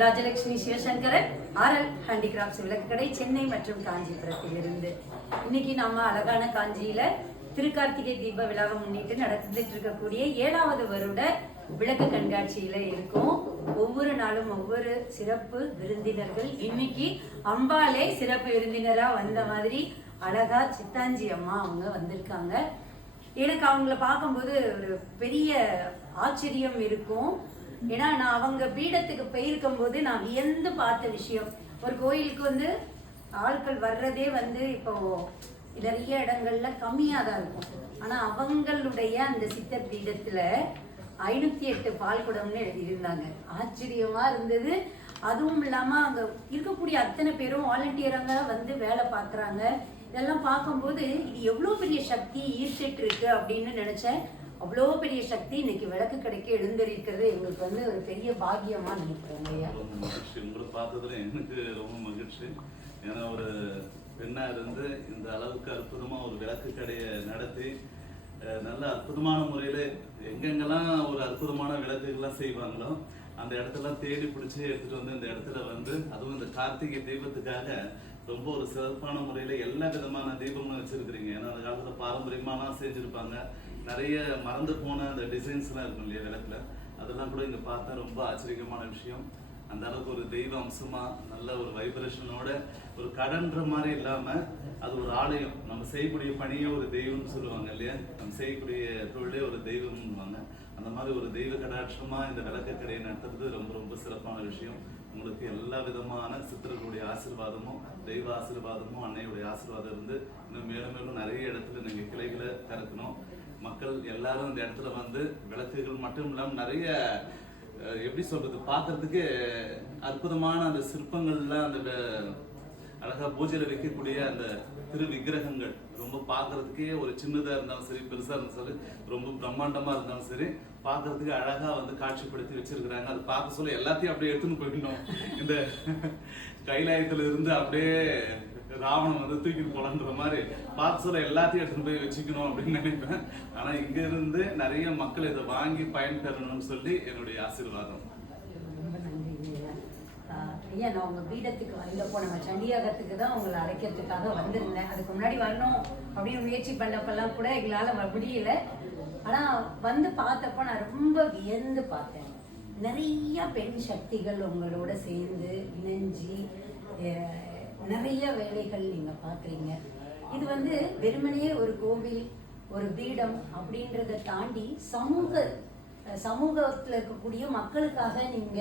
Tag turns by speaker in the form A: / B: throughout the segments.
A: Rajalakshmi Sivasankaran R L handicrafts விளக்குக்கடை Chennai மற்றும் காஞ்சிபுரத்தில் இருந்து இன்னைக்கு நாம அழகான காஞ்சியில திருக்கார்த்திகை தீப விழாவை முன்னிட்டு நடந்துட்டு இருக்கக்கூடிய ஏழாவது வருட விளக்கு கண்காட்சியில இருக்கும். ஒவ்வொரு நாளும் ஒவ்வொரு சிறப்பு விருந்தினர்கள். இன்னைக்கு அம்பாலே சிறப்பு விருந்தினரா வந்த மாதிரி அழகா சித்தாஞ்சி அம்மா அவங்க வந்திருக்காங்க. எனக்கு அவங்கள பார்க்கும்போது ஒரு பெரிய ஆச்சரியம் இருக்கும். ஏன்னா நான் அவங்க பீடத்துக்கு போயிருக்கும் போது நான் வியந்து பார்த்த விஷயம். ஒரு கோயிலுக்கு வந்து ஆட்கள் வர்றதே வந்து இப்போ நிறைய இடங்கள்ல கம்மியாக தான் இருக்கும். ஆனால் அவங்களுடைய அந்த சித்தர் பீடத்தில் ஐநூத்தி எட்டு பால் குடம்னு எழுதியிருந்தாங்க. ஆச்சரியமா இருந்தது. அதுவும் இல்லாம அங்க இருக்கக்கூடிய அத்தனை பேரும் வாலண்டியராங்க வந்து வேலை பார்க்குறாங்க. இதெல்லாம் பார்க்கும்போது இது எவ்வளோ பெரிய சக்தி ஈர்த்துட்டு இருக்கு அப்படின்னு நினைச்சேன். அவ்வளோ பெரிய சக்தி இன்னைக்கு விளக்கு கிடைக்க எழுந்திருக்கிறது எங்களுக்கு வந்து ஒரு பெரிய பாக்கியமா நினைக்கிறோம் ஐயா
B: மகிழ்ச்சி. உங்களை பார்த்ததுல எனக்கு ரொம்ப மகிழ்ச்சி. ஏன்னா ஒரு பெண்ணா இருந்து இந்த அளவுக்கு அற்புதமா ஒரு விளக்கு கடையை நடத்தி நல்ல அற்புதமான முறையில எங்கெங்கெல்லாம் ஒரு அற்புதமான விளக்குகள்லாம் செய்வாங்களோ அந்த இடத்தெல்லாம் தேடி பிடிச்சி எடுத்துட்டு வந்து இந்த இடத்துல வந்து அதுவும் இந்த கார்த்திகை தீபத்துக்காக ரொம்ப ஒரு சிறப்பான முறையில் எல்லா விதமான தீபங்களும் வச்சிருக்கிறீங்க. ஏன்னா அந்த காலத்தில் பாரம்பரியமாலாம் செஞ்சிருப்பாங்க. நிறைய மறந்து போன அந்த டிசைன்ஸ்லாம் இருக்கும் இல்லையா விளக்குல? அதெல்லாம் கூட இங்கே பார்த்தா ரொம்ப ஆச்சரியமான விஷயம். அந்த அளவுக்கு ஒரு தெய்வ அம்சமாக நல்ல ஒரு வைப்ரேஷனோட ஒரு கடன்ற மாதிரி இல்லாமல் அது ஒரு ஆலயம். நம்ம செய்யக்கூடிய பணியே ஒரு தெய்வம்னு சொல்லுவாங்க இல்லையா? நம்ம செய்யக்கூடிய தொழிலே ஒரு தெய்வம்னுவாங்க அந்த மாதிரி ஒரு தெய்வ கடாட்சமாக இந்த விளக்க கடையை நடத்துறது ரொம்ப ரொம்ப சிறப்பான விஷயம். உங்களுக்கு எல்லா விதமான சித்தர்களுடைய ஆசீர்வாதமும் தெய்வ ஆசீர்வாதமும் அன்னையுடைய ஆசிர்வாதம் இருந்து இன்னும் மேலும் மேலும் நிறைய இடத்துல நீங்கள் கிளைகளை திறக்கணும். மக்கள் எல்லாரும் இந்த இடத்துல வந்து விளக்குகள் மட்டும் இல்லாமல் நிறைய எப்படி சொல்றது பார்க்கறதுக்கு அற்புதமான அந்த சிற்பங்கள்லாம் அந்த அழகா பூஜையில வைக்கக்கூடிய அந்த திரு விக்கிரகங்கள் ரொம்ப பார்க்கறதுக்கே ஒரு சின்னதா இருந்தாலும் சரி பெருசா இருந்தாலும் சரி ரொம்ப பிரம்மாண்டமா இருந்தாலும் சரி பார்க்கறதுக்கு அழகா வந்து காட்சிப்படுத்தி வச்சிருக்கிறாங்க. அது பார்க்க சொல்ல எல்லாத்தையும் அப்படியே எடுத்துன்னு போயிடணும். இந்த கைலாயத்துல இருந்து அப்படியே ராவணன் வந்து தூக்கிட்டு போலான்ற மாதிரி பார்க்க எல்லாத்தையும் எடுத்துகிட்டு போய் வச்சுக்கணும் அப்படின்னு நினைப்பேன். ஆனால் இங்கேருந்து நிறைய மக்கள் இதை வாங்கி பயன்பெறணும்னு சொல்லி என்னுடைய ஆசீர்வாதம்.
A: ஐயா நான் உங்க பீடத்துக்கு வந்தப்போ நம்ம சண்டியாகத்துக்கு தான் உங்களை அழைக்கிறதுக்காக வந்திருந்தேன். அதுக்கு முன்னாடி வரணும் அப்படின்னு முயற்சி பண்ணப்பெல்லாம் கூட எங்களால் வர முடியல. ஆனா வந்து பார்த்தப்போ நான் ரொம்ப வியந்து பார்த்தேன். நிறைய பெண் சக்திகள் உங்களோட சேர்ந்து இணைஞ்சி நிறைய வேலைகள் நீங்க பார்க்குறீங்க இது வந்து வெறுமனே ஒரு கோவில் ஒரு பீடம் அப்படின்றத தாண்டி சமூக சமூகத்துல இருக்கக்கூடிய மக்களுக்காக நீங்க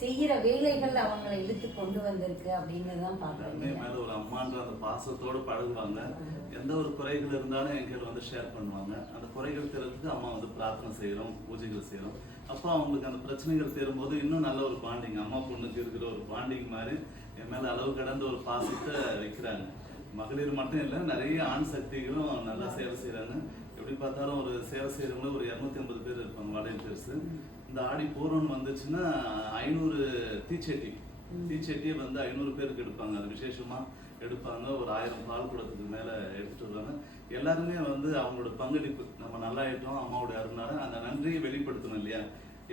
A: செய்கிற வேலைகள் அவங்களை இழுத்து கொண்டு வந்திருக்கு அப்படின்னு தான்
B: அன்னை ஒரு அம்மான்ற அந்த பாசத்தோட பழகுவாங்க. எந்த ஒரு குறைகள் இருந்தாலும் எங்கள் வந்து ஷேர் பண்ணுவாங்க. அந்த குறைகள் தீர்றதுக்கு அம்மா வந்து பிரார்த்தனை செய்யறோம் பூஜைகள் செய்யறோம். அப்போ அவங்களுக்கு அந்த பிரச்சனைகள் தீரும்போது இன்னும் நல்ல ஒரு பாண்டிங் அம்மா பொண்ணுக்கு இருக்கிற ஒரு பாண்டிங் மாதிரி என் மேல அளவு கடந்த ஒரு பாசத்தை வைக்கிறாங்க. மகளிர் மட்டும் இல்லை நிறைய ஆண் சக்திகளும் நல்லா சேவை செய்கிறாங்க எப்படி பார்த்தாலும் ஒரு சேவை செய்யறவங்க ஒரு இரநூத்தி ஐம்பது பேர் இருப்பாங்க வாலண்டியர்ஸ் இந்த ஆடி பூரம் வந்துச்சுன்னா ஐநூறு தீச்சட்டி. தீச்சட்டியை வந்து ஐநூறு பேருக்கு எடுப்பாங்க. அது விசேஷமா எடுப்பாங்க. ஒரு ஆயிரம் பால் குடத்துக்கு மேல எடுத்துட்டு வருவாங்க. எல்லாருமே வந்து அவங்களோட பங்களிப்பு. நம்ம நல்லாயிட்டோம் அம்மாவுடைய அருணால அந்த நன்றியை வெளிப்படுத்தணும் இல்லையா?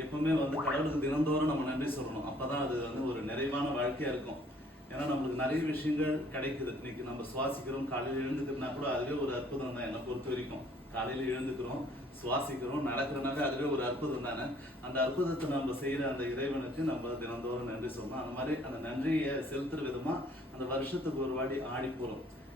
B: எப்பவுமே வந்து கடவுளுக்கு தினந்தோறும் நம்ம நன்றி சொல்லணும். அப்பதான் அது வந்து ஒரு நிறைவான வாழ்க்கையா இருக்கும். ஏன்னா நம்மளுக்கு நிறைய விஷயங்கள் கிடைக்குது. இன்னைக்கு நம்ம சுவாசிக்கிறோம் காலையில் எழுந்துக்கிறோம்னா கூட அதுவே ஒரு அற்புதம் தான் என்னை பொறுத்த வரைக்கும். காலையில் எழுந்துக்கிறோம் சுவாசிக்கிறோம் நடக்கிறனாவே அதுவே ஒரு அற்புதம் தானே? அந்த அற்புதத்தை நம்ம செய்கிற அந்த இறைவனுக்கு நம்ம தினந்தோறும் நன்றி சொல்லணும். அந்த மாதிரி அந்த நன்றியை செலுத்துற விதமாக அந்த வருஷத்துக்கு ஒரு வாட்டி ஆடி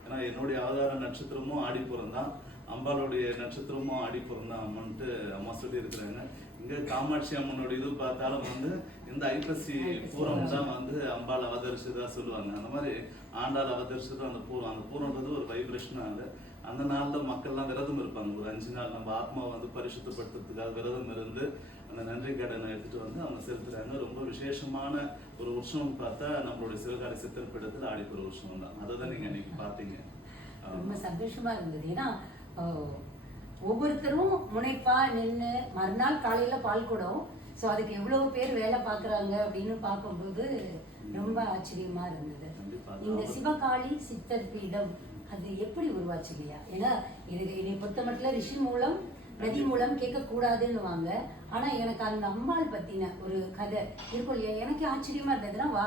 B: ஏன்னா என்னுடைய அவதார நட்சத்திரமும் ஆடிப்புறம் தான். அம்பாளுடைய நட்சத்திரமும் ஆடிப்புறம் தான் அம்மன்ட்டு அம்மா சொல்லி இருக்கிறாங்க இங்க காமாட்சி அம்மனுடைய இது பார்த்தாலும் வந்து இந்த ஐப்பசி பூரம் தான் வந்து அம்பாள் அவதரிச்சதா சொல்லுவாங்க. அந்த மாதிரி ஆண்டாள் அவதரிச்சது அந்த பூரம். அந்த பூரம்ன்றது ஒரு வைப்ரேஷன் அது. அந்த நாள்ல மக்கள்லாம் விரதம் இருப்பாங்க. ஒரு அஞ்சு நாள் நம்ம ஆத்மாவை வந்து பரிசுத்தப்படுத்துறதுக்காக விரதம் இருந்து அந்த நன்றி கடனை எடுத்துட்டு வந்து அவங்க செலுத்துறாங்க. ரொம்ப விசேஷமான ஒரு உற்சவம் பார்த்தா நம்மளுடைய சிவகாரி சித்தர் பீடத்தில் ஆடிப்புற உற்சவம் தான். அதை தான் நீங்க இன்னைக்கு பார்த்தீங்க.
A: ரொம்ப சந்தோஷமா இருந்தது. ஏன்னா ஒவ்வொருத்தரும் முனைப்பா நின்று மறுநாள் காலையில பால் குடம். ஸோ அதுக்கு எவ்வளவு பேர் வேலை பார்க்குறாங்க அப்படின்னு பார்க்கும்போது ரொம்ப ஆச்சரியமா இருந்தது. இந்த சிவகாளி சித்தர் பீடம் அது எப்படி உருவாச்சுங்கய்யா ஏன்னா இது என்னை பொறுத்த மட்டும் ரிஷி மூலம் நதி மூலம் கேட்கக்கூடாதுன்னுவாங்க. ஆனா எனக்கு அந்த அம்பாள் பத்தின ஒரு கதை இருக்கும் இல்லையா? எனக்கு ஆச்சரியமா இருந்ததுன்னா வா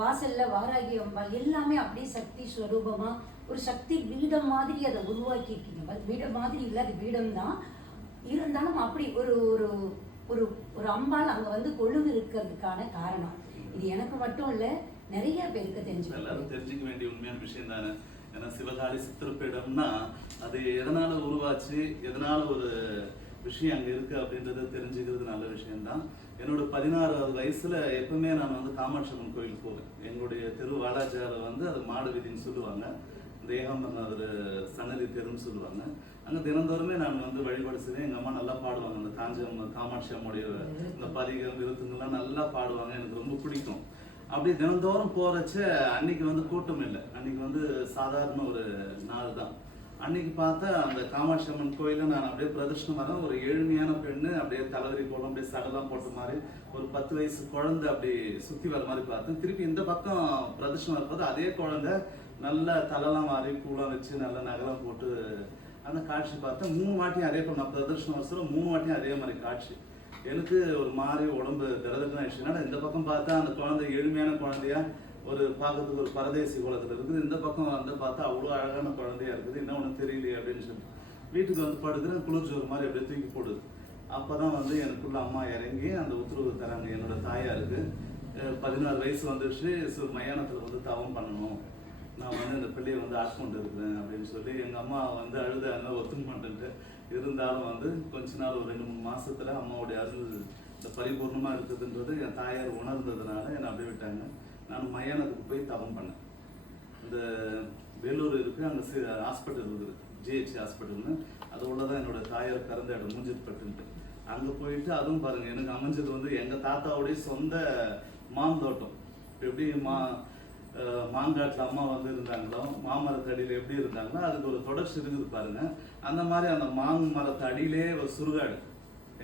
A: வாசல்ல வாராகி அம்பாள் எல்லாமே அப்படியே சக்தி ஸ்வரூபமா ஒரு சக்தி பீடம் மாதிரி அதை உருவாக்கியிருக்கீங்க. பீடம் மாதிரி இல்லை அது பீடம் தான் இருந்தாலும் அப்படி ஒரு ஒரு ஒரு ஒரு அம்பால் அங்க வந்து கொழுவு இருக்கிறதுக்கான காரணம். இது எனக்கு மட்டும் இல்ல நிறைய பேருக்கு தெரிஞ்சு
B: எல்லாரும் தெரிஞ்சுக்க வேண்டிய உண்மையான விஷயம் தானே? ஏன்னா சிவகாளி சித்திரப்பீடம்னா அது எதனால உருவாச்சு எதனால ஒரு விஷயம் அங்க இருக்கு அப்படின்றத தெரிஞ்சுக்கிறது நல்ல விஷயம்தான். என்னோட பதினாறாவது வயசுல எப்பவுமே நான் வந்து காமாட்சி அம்மன் கோயிலுக்கு போவேன். எங்களுடைய தெரு வாலாஜார வந்து அது மாடு வீதின்னு சொல்லுவாங்க. இந்த ஒரு சன்னதி தெருன்னு சொல்லுவாங்க. அங்கே தினந்தோறுமே நான் வந்து வழிபாடு செய்வேன். எங்கள் அம்மா நல்லா பாடுவாங்க. அந்த காஞ்சி காமாட்சி அம்முடைய இந்த பதிகம் விருத்துங்கள்லாம் நல்லா பாடுவாங்க. எனக்கு ரொம்ப பிடிக்கும். அப்படியே தினந்தோறும் போகிறச்ச அன்னைக்கு வந்து கூட்டம் இல்லை. அன்னைக்கு வந்து சாதாரண ஒரு நாள் தான். அன்னைக்கு பார்த்தா அந்த காமாட்சி அம்மன் கோயில நான் அப்படியே பிரதர்ஷனம் வரேன் ஒரு ஏழ்மையான பெண்ணு அப்படியே தலைவரி போல அப்படியே சடலாம் போட்ட மாதிரி ஒரு பத்து வயசு குழந்தை அப்படி சுத்தி வர மாதிரி பார்த்தேன். திருப்பி இந்த பக்கம் பிரதர்ஷனம் வரும்போது அதே குழந்தை நல்ல தலைலாம் மாறி பூலாம் வச்சு நல்ல நகரம் போட்டு அந்த காட்சி பார்த்தேன் மூணு வாட்டியும் அதே பண்ண பிரதர்ஷன பிரதர்ஷனம் மூணு வாட்டியும் அதே மாதிரி காட்சி. எனக்கு ஒரு மாதிரி உடம்பு திரதட்டம் ஆயிடுச்சுன்னா இந்த பக்கம் பார்த்தா அந்த குழந்தை எளிமையான குழந்தையா? ஒரு பார்க்கறதுக்கு ஒரு பரதேசி குலத்துல இருக்குது. இந்த பக்கம் வந்து பார்த்தா அவ்வளோ அழகான குழந்தையா இருக்குது. என்ன ஒன்றும் தெரியலையே அப்படின்னு சொல்லி வீட்டுக்கு வந்து படுக்கிறேன் குளிர்ச்சோறு மாதிரி அப்படியே தூக்கி போடுது. அப்பதான் வந்து எனக்குள்ள அம்மா இறங்கி அந்த உத்தரவு தராங்க. என்னோட தாயாருக்கு. பதினாறு வயசு வந்துடுச்சு ஸோ மயானத்தில் வந்து தவம் பண்ணணும். நான் வந்து இந்த பிள்ளையை வந்து ஆட்கொண்டு இருக்கிறேன் அப்படின்னு சொல்லி எங்கள் அம்மா வந்து அழுதாங்க ஒத்துக்க மாட்டேன்ட்டு. இருந்தாலும் வந்து கொஞ்ச நாள் ஒரு ரெண்டு மூணு மாசத்துல அம்மாவுடைய அருள் இந்த பரிபூர்ணமா இருக்குதுன்றது என் தாயார் உணர்ந்ததுனால என்னை அப்படியே விட்டாங்க. நான் மயானத்துக்கு போய் தவம் பண்ணேன். இந்த வேலூர் இருக்கு சி ஹாஸ்பிட்டல் இருக்குது ஜிஹெச் ஹாஸ்பிட்டல்னு அது உள்ளதான் என்னோட தாயார் பிறந்த இடம் மூஞ்சிற்பட்டுன்ட்டு. அங்கே போயிட்டு அதுவும் பாருங்க எனக்கு அமைஞ்சது வந்து எங்கள் தாத்தாவுடைய சொந்த மாந்தோட்டம் எப்படி மா மாங்காட்டில் அம்மா வந்து இருந்தாங்களோ மாமரத்தடியில் எப்படி இருந்தாங்களோ அதுக்கு ஒரு தொடர்ச்சி இருக்குது பாருங்கள் அந்த மாதிரி அந்த மாமரத்து அடியிலே ஒரு சுருகாடு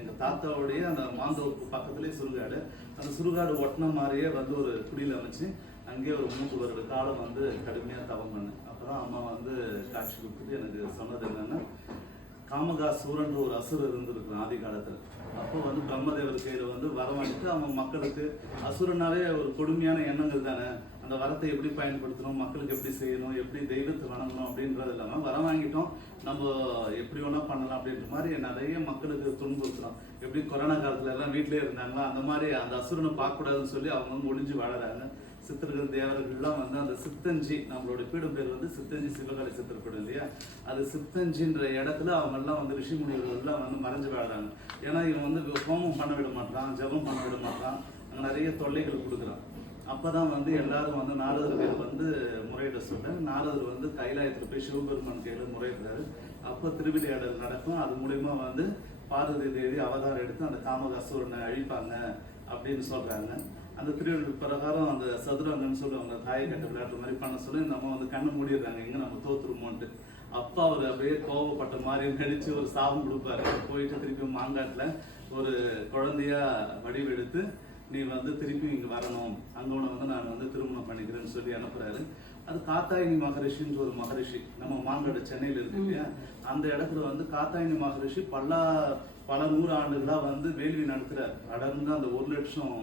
B: எங்கள் தாத்தாவுடைய அந்த மாந்தோப்பு பக்கத்துலேயே சுருகாடு அந்த சுருகாடு ஒட்டின மாதிரியே வந்து ஒரு குடியில் அமைச்சு அங்கேயே ஒரு மூன்று வருட காலம் வந்து கடுமையாக தவம் பண்ணேன் அப்புறம் அம்மா வந்து காட்சி கொடுத்துட்டு எனக்கு சொன்னது என்னன்னா காமகாசூரன்ற ஒரு அசுர் இருந்திருக்கும் ஆதி காலத்தில். அப்போ வந்து பிரம்மதேவர் கையில் வந்து வரவாங்கிட்டு அவங்க மக்களுக்கு அசுரனாலே ஒரு கொடுமையான எண்ணங்கள் தானே. அந்த வரத்தை எப்படி பயன்படுத்தணும் மக்களுக்கு எப்படி செய்யணும் எப்படி தெய்வத்தை வணங்கணும் அப்படின்றது இல்லாமல் வரம் வாங்கிட்டோம். நம்ம எப்படி வேணா பண்ணலாம் அப்படின்ற மாதிரி நிறைய மக்களுக்கு துன்புறுத்துறோம். எப்படி கொரோனா காலத்துல எல்லாம் வீட்டிலே இருந்தாங்களோ அந்த மாதிரி அந்த அசுரனை பார்க்கக்கூடாதுன்னு சொல்லி அவங்க வந்து ஒளிஞ்சு வாழறாங்க. சித்தர்கள் தேவர்கள்லாம் வந்து அந்த சித்தஞ்சி நம்மளோட பீடும் பேர் வந்து சித்தஞ்சி சிவகலை சித்திரப்படும் இல்லையா? அது சித்தஞ்சின்ற இடத்துல அவங்கெல்லாம் வந்து ரிஷி முனிவர்கள்லாம் வந்து மறைஞ்சு வாழறாங்க. ஏன்னா இவன் வந்து ஹோமம் பண்ண விட மாட்டான் ஜபம் பண்ண விட மாட்டான். நிறைய தொல்லைகள் கொடுக்குறான். அப்பதான் வந்து எல்லாரும் வந்து நாரதர்கள் வந்து முறையிட சொல்ல நாரதர் வந்து கைலாயத்தில் போய் சிவபெருமான் கையில் முறையிடுறாரு. அப்போ திருவிளையாடல் நடக்கும். அது மூலயமா வந்து பார்வதி தேவி அவதாரம் எடுத்து அந்த காமகாசூரனை அழிப்பாங்க அப்படின்னு சொல்கிறாங்க அந்த திருவிழா பிரகாரம் அந்த சதுரங்கன்னு சொல்லுவாங்க தாயை கட்ட விளையாடுற மாதிரி பண்ண சொல்லி நம்ம வந்து கண்ணு மூடிடுறாங்க. எங்கே நம்ம தோத்துருமோன்ட்டு. அப்பா அவர் அப்படியே கோவப்பட்ட மாதிரி நடித்து ஒரு சாபம் கொடுப்பாரு. போயிட்டு திருப்பி மாங்காட்டில் ஒரு குழந்தையா வடிவெடுத்து நீ வந்து திருப்பி இங்கே வரணும். அங்க வந்து நான் வந்து திருமணம் பண்ணிக்கிறேன்னு சொல்லி அனுப்புறாரு. அது காத்தாயினி மகரிஷின்ற ஒரு மகரிஷி. நம்ம மாங்காடு சென்னையில் இருக்கு இல்லையா? அந்த இடத்துல வந்து காத்தாயினி மகரிஷி பல பல நூறு ஆண்டுகளாக வந்து வேள்வி நடத்துகிறார் அடர்ந்து அந்த ஒரு லட்சம்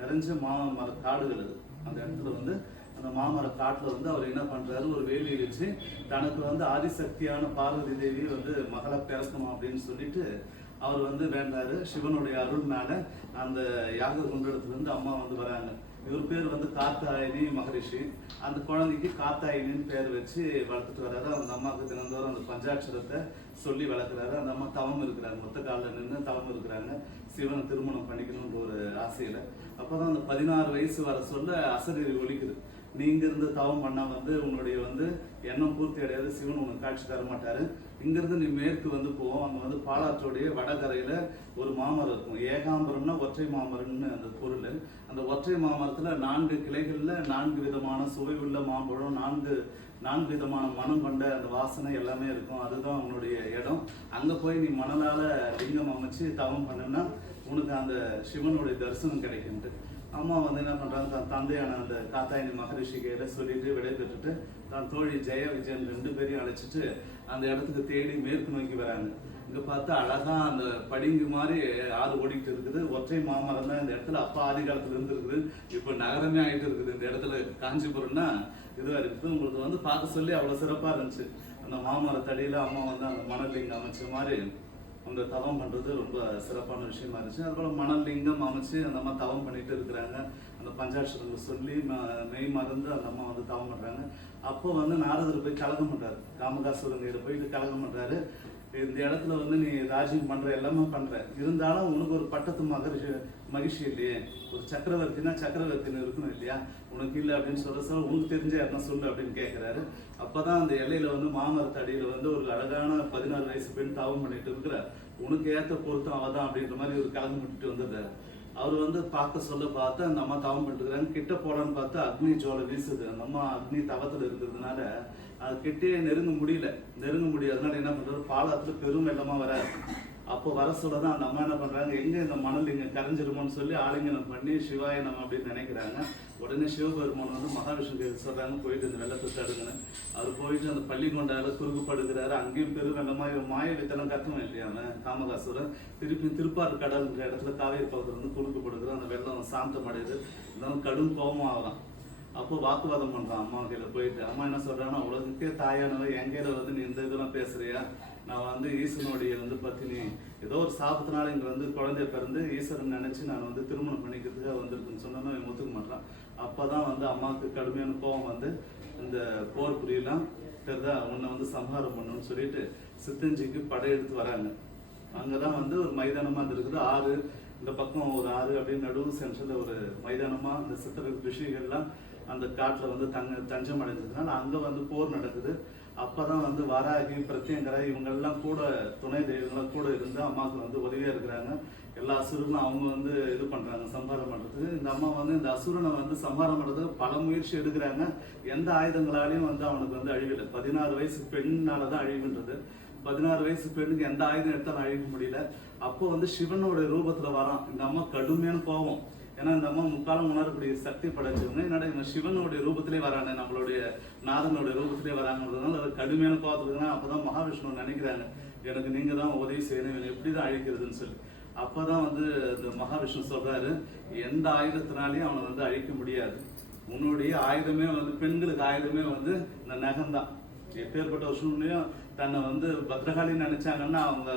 B: நிறைஞ்ச மாமர காடுகள் அது. அந்த இடத்துல வந்து அந்த மாமர காட்டில் வந்து அவர் என்ன பண்ணுறாரு ஒரு வேலி வச்சு தனக்கு வந்து ஆதிசக்தியான பார்வதி தேவி வந்து மகளை பிறக்கணும் அப்படின்னு சொல்லிட்டு அவர் வந்து வேண்டாரு. சிவனுடைய அருள்னால அந்த யாக குண்டத்துல இருந்து அம்மா வந்து வராங்க. இவர் பேர் வந்து காத்தாயினி மகரிஷி. அந்த குழந்தைக்கு காத்தாயினின்னு பேர் வச்சு வளர்த்துட்டு வர்றாரு அந்த அம்மாவுக்கு தினந்தோறும் அந்த பஞ்சாட்சரத்தை சொல்லி வளர்க்குறாரு. அந்த அம்மா தவம் இருக்கிறாங்க. மொத்த காலில் நின்று தவம் இருக்கிறாங்க. சிவனை திருமணம் பண்ணிக்கணுன்ற ஒரு ஆசையில். அப்போ தான் அந்த பதினாறு வயசு வர சொல்ல அசரீரி ஒழிக்குது நீங்கள் இருந்து தவம் பண்ணால் வந்து உன்னுடைய வந்து எண்ணம் பூர்த்தி அடையாது. சிவன் உனக்கு காட்சி தர மாட்டார். இங்கிருந்து நீ மேற்கு வந்து போவோம் அங்கே வந்து பாலாற்றோடைய வடகரையில் ஒரு மாமரம் இருக்கும். ஏகாம்பரம்னா ஒற்றை மாமரம்னு அந்த பொருள். அந்த ஒற்றை மாமரத்தில் நான்கு கிளைகளில் நான்கு விதமான சுவை உள்ள மாம்பழம் நான்கு நான்கு விதமான மனம் கொண்ட அந்த வாசனை எல்லாமே இருக்கும். அதுதான் அவனுடைய இடம். அங்கே போய் நீ மணலால் லிங்கம் அமைச்சு தவம் பண்ணனா உனக்கு அந்த சிவனுடைய தரிசனம் கிடைக்குண்டு அம்மா வந்து என்ன பண்ணுறாங்க தன் தந்தையான அந்த காத்தாயினி மகரிஷி கையில் சொல்லிட்டு விடைபெற்றுட்டு தான் தன் தோழி ஜெய விஜயன் ரெண்டு பேரையும் அழைச்சிட்டு அந்த இடத்துக்கு தேடி மேற்கு நோக்கி வராங்க. இங்க பார்த்தா அழகா அந்த படிங்கு மாதிரி ஆறு ஓடிக்கிட்டு இருக்குது. ஒற்றை மாமரம் தான் இந்த இடத்துல அப்பா ஆதி காலத்துல இருந்து இருக்குது இப்போ நகரமே ஆயிட்டு இருக்குது. இந்த இடத்துல காஞ்சிபுரம்னா இதுவா இருக்குது உங்களுக்கு வந்து பார்க்க சொல்லி அவ்வளவு சிறப்பா இருந்துச்சு. அந்த மாமரத்தடியில் அம்மா வந்து அந்த மணல் அமைச்ச மாதிரி அந்த தவம் பண்றது ரொம்ப சிறப்பான விஷயமா இருந்துச்சு. அதுபோல மணல் லிங்கம் அமைச்சு அந்த அம்மா தவம் பண்ணிட்டு இருக்கிறாங்க. அந்த பஞ்சாட்சரங்களை சொல்லி ம- மெய் மறந்து அந்த அம்மா வந்து தவம் அப்போ வந்து நாரதர் போய் கலகம் மாட்டார் காமகாசுரங்க போயிட்டு கலகம் மாட்டாரு இந்த இடத்துல வந்து நீ ராஜ்யம் பண்ணுற எல்லாமே பண்ணுற இருந்தாலும் உனக்கு ஒரு பட்டத்து மகரிஷி மகிழ்ச்சி இல்லையே. ஒரு சக்கரவர்த்தினா சக்கரவர்த்தின்னு இருக்கணும் இல்லையா? உனக்கு இல்லை அப்படின்னு சொல்ல சொல்ல உனக்கு தெரிஞ்ச யாருன்னா சொல்லு அப்படின்னு கேட்குறாரு அப்போ தான் அந்த எல்லையில் வந்து மாமரத்து அடியில் வந்து ஒரு அழகான பதினாறு வயசு பெண் தாவம் பண்ணிட்டு இருக்கிறார். உனக்கு ஏற்ற பொருத்தம் அவதான் அப்படின்ற மாதிரி ஒரு கலந்து விட்டுட்டு வந்துடுறாரு. அவர் வந்து பார்க்க சொல்ல பார்த்து அந்த அம்மா தவம் பண்ணிட்டுக்கிறாங்க கிட்ட போடான்னு பார்த்தா அக்னி ஜோலை வீசுது. அந்த அம்மா அக்னி தவத்தில் இருக்கிறதுனால அது கிட்டே நெருங்க முடியல. நெருங்க முடியாதுனால என்ன பண்றாரு? பாலத்தில் பெரும் வெள்ளமா வராது அப்போ வர சொல்ல தான் அந்த அம்மா என்ன பண்றாங்க? எங்க இந்த மணல் இங்க கரைஞ்சிருமோன்னு சொல்லி ஆலிங்கனம் பண்ணி சிவாய நம்ம அப்படின்னு நினைக்கிறாங்க. உடனே சிவபெருமான் வந்து மகாவிஷ்ணு கேட்டு சொல்றாங்க போயிட்டு இந்த வெள்ளத்தை தடுங்கன்னு. அவர் போயிட்டு அந்த பள்ளிக்கொண்டால குறுக்கு படுக்கிறாரு அங்கேயும் பெரு வெள்ளமா இவன் மாய வித்தனம் கத்தணும் இல்லையா அவன் காமகாசுரன் திருப்பி திருப்பார் கடல்ன்ற இடத்துல காவேரி பக்கத்துல வந்து குறுக்கு படுக்கிறோம் அந்த வெள்ளம் சாந்தம் அடையுது இருந்தாலும் கடும் கோபம் ஆகுறான் அப்போ வாக்குவாதம் பண்ணுறான் அம்மா கையில் போயிட்டு அம்மா என்ன சொல்கிறான்னா உலகத்தே தாயானவ என் வந்து நீ இந்த இதெல்லாம் பேசுறியா? நான் வந்து ஈசனுடைய வந்து பத்தினி ஏதோ ஒரு சாபத்தினால இங்கே வந்து குழந்தைய பிறந்து ஈஸ்வரன் நினச்சி நான் வந்து திருமணம் பண்ணிக்கிறதுக்காக வந்திருக்குன்னு சொன்னோம் அவன் ஒத்துக்க மாட்டான் அப்பதான் வந்து அம்மாவுக்கு கடுமையான கோபம் வந்து இந்த போர் புரியலாம். தெரிதா? உன்னை வந்து சம்ஹாரம் பண்ணணும்னு சொல்லிட்டு சித்தஞ்சிக்கு படையெடுத்து வராங்க. அங்கே தான் வந்து ஒரு மைதானமாக இருக்குது. ஆறு இந்த பக்கம் ஒரு ஆறு அப்படின்னு நடுவு சென்ற ஒரு மைதானமாக இந்த சித்திர ரிஷிகள்லாம் அந்த காட்டில் வந்து தங்க தஞ்சம் அடைஞ்சதுனால அங்கே வந்து போர் நடக்குது. அப்போ தான் வந்து வராகி பிரத்யங்கரா இவங்கெல்லாம் கூட துணை தெய்வங்களாம் கூட இருந்து அம்மாவுக்கு வந்து உதவியாக இருக்கிறாங்க. எல்லா அசுரனும் அவங்க வந்து இது பண்ணுறாங்க சம்ஹாரம் பண்ணுறதுக்கு இந்த அம்மா வந்து இந்த அசுரனை வந்து சம்ஹாரம் பண்ணுறதுக்கு பல முயற்சி எடுக்கிறாங்க. எந்த ஆயுதங்களாலையும் வந்து அவனுக்கு வந்து அழிவில்லை பதினாறு வயசு பெண்ணால தான் அழிவுன்றது. பதினாறு வயசு பெண்ணுக்கு எந்த ஆயுதம் எடுத்தாலும் அழிக்க முடியல. அப்போ வந்து சிவனோட ரூபத்தில் வரான். இந்த அம்மா கடுமையான கோபம். ஏன்னா இந்த அம்மா முக்காலம் உணரக்கூடிய சக்தி படைச்சவங்க. என்னடா இவங்க சிவனுடைய ரூபத்திலே வராங்க நம்மளுடைய நாதனுடைய ரூபத்திலே வராங்கன்றதுனால அது கடுமையான கோபத்துக்குன்னா அப்பதான் மகாவிஷ்ணு நினைக்கிறாங்க. எனக்கு நீங்க தான் உதவி செய்யணும் இவனை எப்படி தான் அழிக்கிறதுன்னு சொல்லி. அப்பதான் வந்து இந்த மகாவிஷ்ணு சொல்றாரு எந்த ஆயுதத்தினாலையும் அவனை வந்து அழிக்க முடியாது. உன்னுடைய ஆயுதமே வந்து பெண்களுக்கு ஆயுதமே வந்து இந்த நகம்தான். எப்பேற்பட்ட ஒரு சூழ்நிலையும் தன்னை வந்து பத்ரகாளின்னு நினைச்சாங்கன்னா அவங்க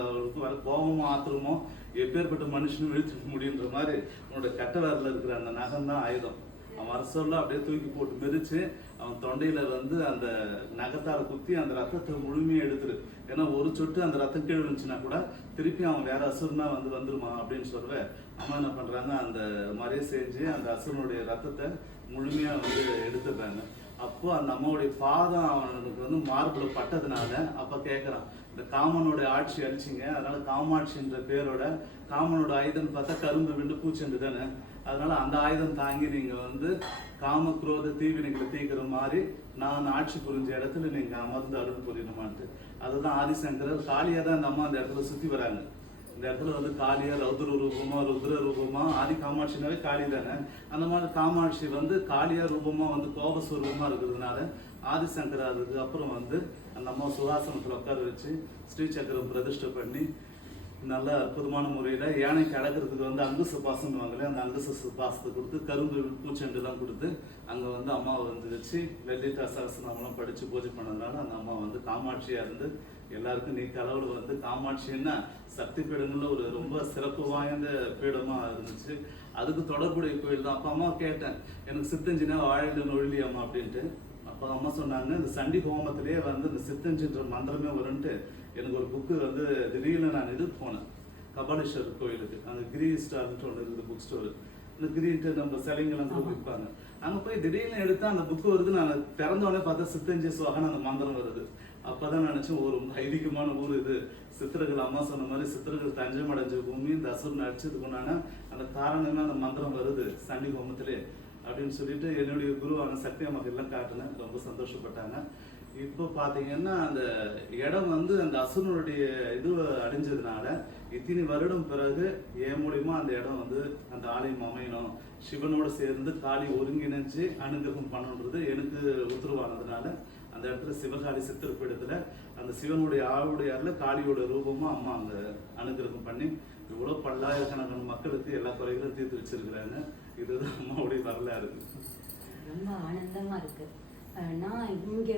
B: வர கோபமோ ஆத்திரமோ எப்பேற்பட்ட மனுஷனும் வீழ்த்திக்க முடியுன்ற மாதிரி உன்னோட கட்ட இருக்கிற அந்த நகம் தான் ஆயுதம். அவன் வர சொல்ல அப்படியே தூக்கி போட்டு மிதிச்சு அவன் தொண்டையில வந்து அந்த நகத்தார குத்தி அந்த ரத்தத்தை முழுமையாக எடுத்துரு. ஏன்னா ஒரு சொட்டு அந்த ரத்தம் கீழே இருந்துச்சுன்னா கூட திருப்பி அவன் வேற அசுரனா வந்து வந்துருமா அப்படின்னு சொல்ற அம்மா என்ன பண்றாங்க அந்த மாதிரியே செஞ்சு அந்த அசுரனுடைய ரத்தத்தை முழுமையா வந்து எடுத்துடுறாங்க. அப்போ அந்த அம்மாவுடைய பாதம் அவனுக்கு வந்து மார்பில் பட்டதுனால அப்ப கேட்குறான் இந்த காமனோட ஆட்சி அழிச்சிங்க. அதனால காமாட்சின்ற பேரோட காமனோட ஆயுதம் பார்த்தா கரும்பு விண்டு பூச்செண்டு தானே. அதனால அந்த ஆயுதம் தாங்கி நீங்க வந்து காம குரோத தீவினைகளை தீக்கிற மாதிரி நான் ஆட்சி புரிஞ்ச இடத்துல நீங்க அமர்ந்து அருள் புரியணுமான்ட்டு. அதுதான் ஆதிசங்கரர் காளியா தான் அந்த அம்மா அந்த இடத்துல சுத்தி வராங்க. இந்த இடத்துல வந்து காளியா ரௌத்ர ரூபமா ருத்ர ரூபமா ஆதி காமாட்சினாவே காளி தானே. அந்த மாதிரி காமாட்சி வந்து காளியா ரூபமா வந்து கோபஸ்வரூபமா இருக்கிறதுனால ஆதிசங்கர் அதுக்கு அப்புறம் வந்து அந்த அம்மா சுகாசனத்தில் உட்கார வச்சு ஸ்ரீ சக்கரம் பிரதிஷ்டை பண்ணி நல்ல அற்புதமான முறையில் யானைக்கு அடக்கிறதுக்கு வந்து அங்குச பாசம்னுவாங்களே அந்த அங்குச பாசத்தை கொடுத்து கரும்பு பூச்செண்டுலாம் கொடுத்து அங்கே வந்து அம்மாவை வந்து வச்சு லலிதா சகசநாமெல்லாம் படித்து பூஜை பண்ணதுனால அந்த அம்மா வந்து காமாட்சியாக இருந்து எல்லாருக்கும் நீ கடவுள் வந்து காமாட்சின்னா சக்தி பீடங்கள்ல ஒரு ரொம்ப சிறப்பு வாய்ந்த பீடமாக இருந்துச்சு. அதுக்கு தொடர்புடைய கோயில் தான். அப்போ அம்மா கேட்டேன். எனக்கு சித்தஞ்சினா வாழில நொழிலி அம்மா அப்படின்ட்டு. அப்போ அம்மா சொன்னாங்க இந்த சண்டி ஹோமத்திலேயே வந்து இந்த சித்தஞ்சின்ற மந்திரமே வரும்ன்ட்டு எனக்கு ஒரு புக்கு வந்து திடீர்னு நான் இதுக்கு போனேன். கபாலீஸ்வரர் கோயிலுக்கு. அங்கே கிரி ஸ்டார்ன்ட்டு ஒன்று இருக்குது புக் ஸ்டோர் இந்த கிரின்ட்டு நம்ம சிலைங்கெல்லாம் கூட விற்பாங்க அங்கே போய் திடீர்னு எடுத்தா அந்த புக்கு வருது நான் திறந்த உடனே பார்த்தா சித்தஞ்சி சுவாகன்னு அந்த மந்திரம் வருது. அப்பதான் நினைச்சேன் ஒரு ஐதீகமான ஊர் இது. சித்திரர்கள் அம்மா சொன்ன மாதிரி சித்திரர்கள் தஞ்சம் அடைஞ்ச பூமி இந்த அசுரன் அடிச்சதுக்கு உண்டான அந்த காரணமே அந்த மந்திரம் வருது சண்டி ஹோமத்திலே. அப்படின்னு சொல்லிட்டு என்னுடைய குருவான சக்தி எல்லாம் காட்டினேன் ரொம்ப சந்தோஷப்பட்டாங்க. இப்போ பார்த்தீங்கன்னா அந்த இடம் வந்து அந்த அசுரனுடைய இது அடைஞ்சதுனால இத்தனை வருடம் பிறகு என் மூலியமா அந்த இடம் வந்து அந்த ஆலயம் அமையணும். சிவனோடு சேர்ந்து காளி ஒருங்கிணைஞ்சு அனுகிரகம் பண்ணணுன்றது எனக்கு உத்தரவானதுனால அந்த இடத்துல சிவகாளி சித்திரப்பீடத்துல அந்த சிவனுடைய ஆவுடையாரில் காளியோட ரூபமா அம்மா அந்த அனுகிரகம் பண்ணி இவ்வளோ பல்லாயிரக்கணக்கான மக்களுக்கு எல்லா குறைகளும் தீர்த்து வச்சிருக்கிறாங்க. இதுதான் அம்மாவுடைய வரலாறு.
A: ரொம்ப ஆனந்தமா இருக்கு. நான் இங்க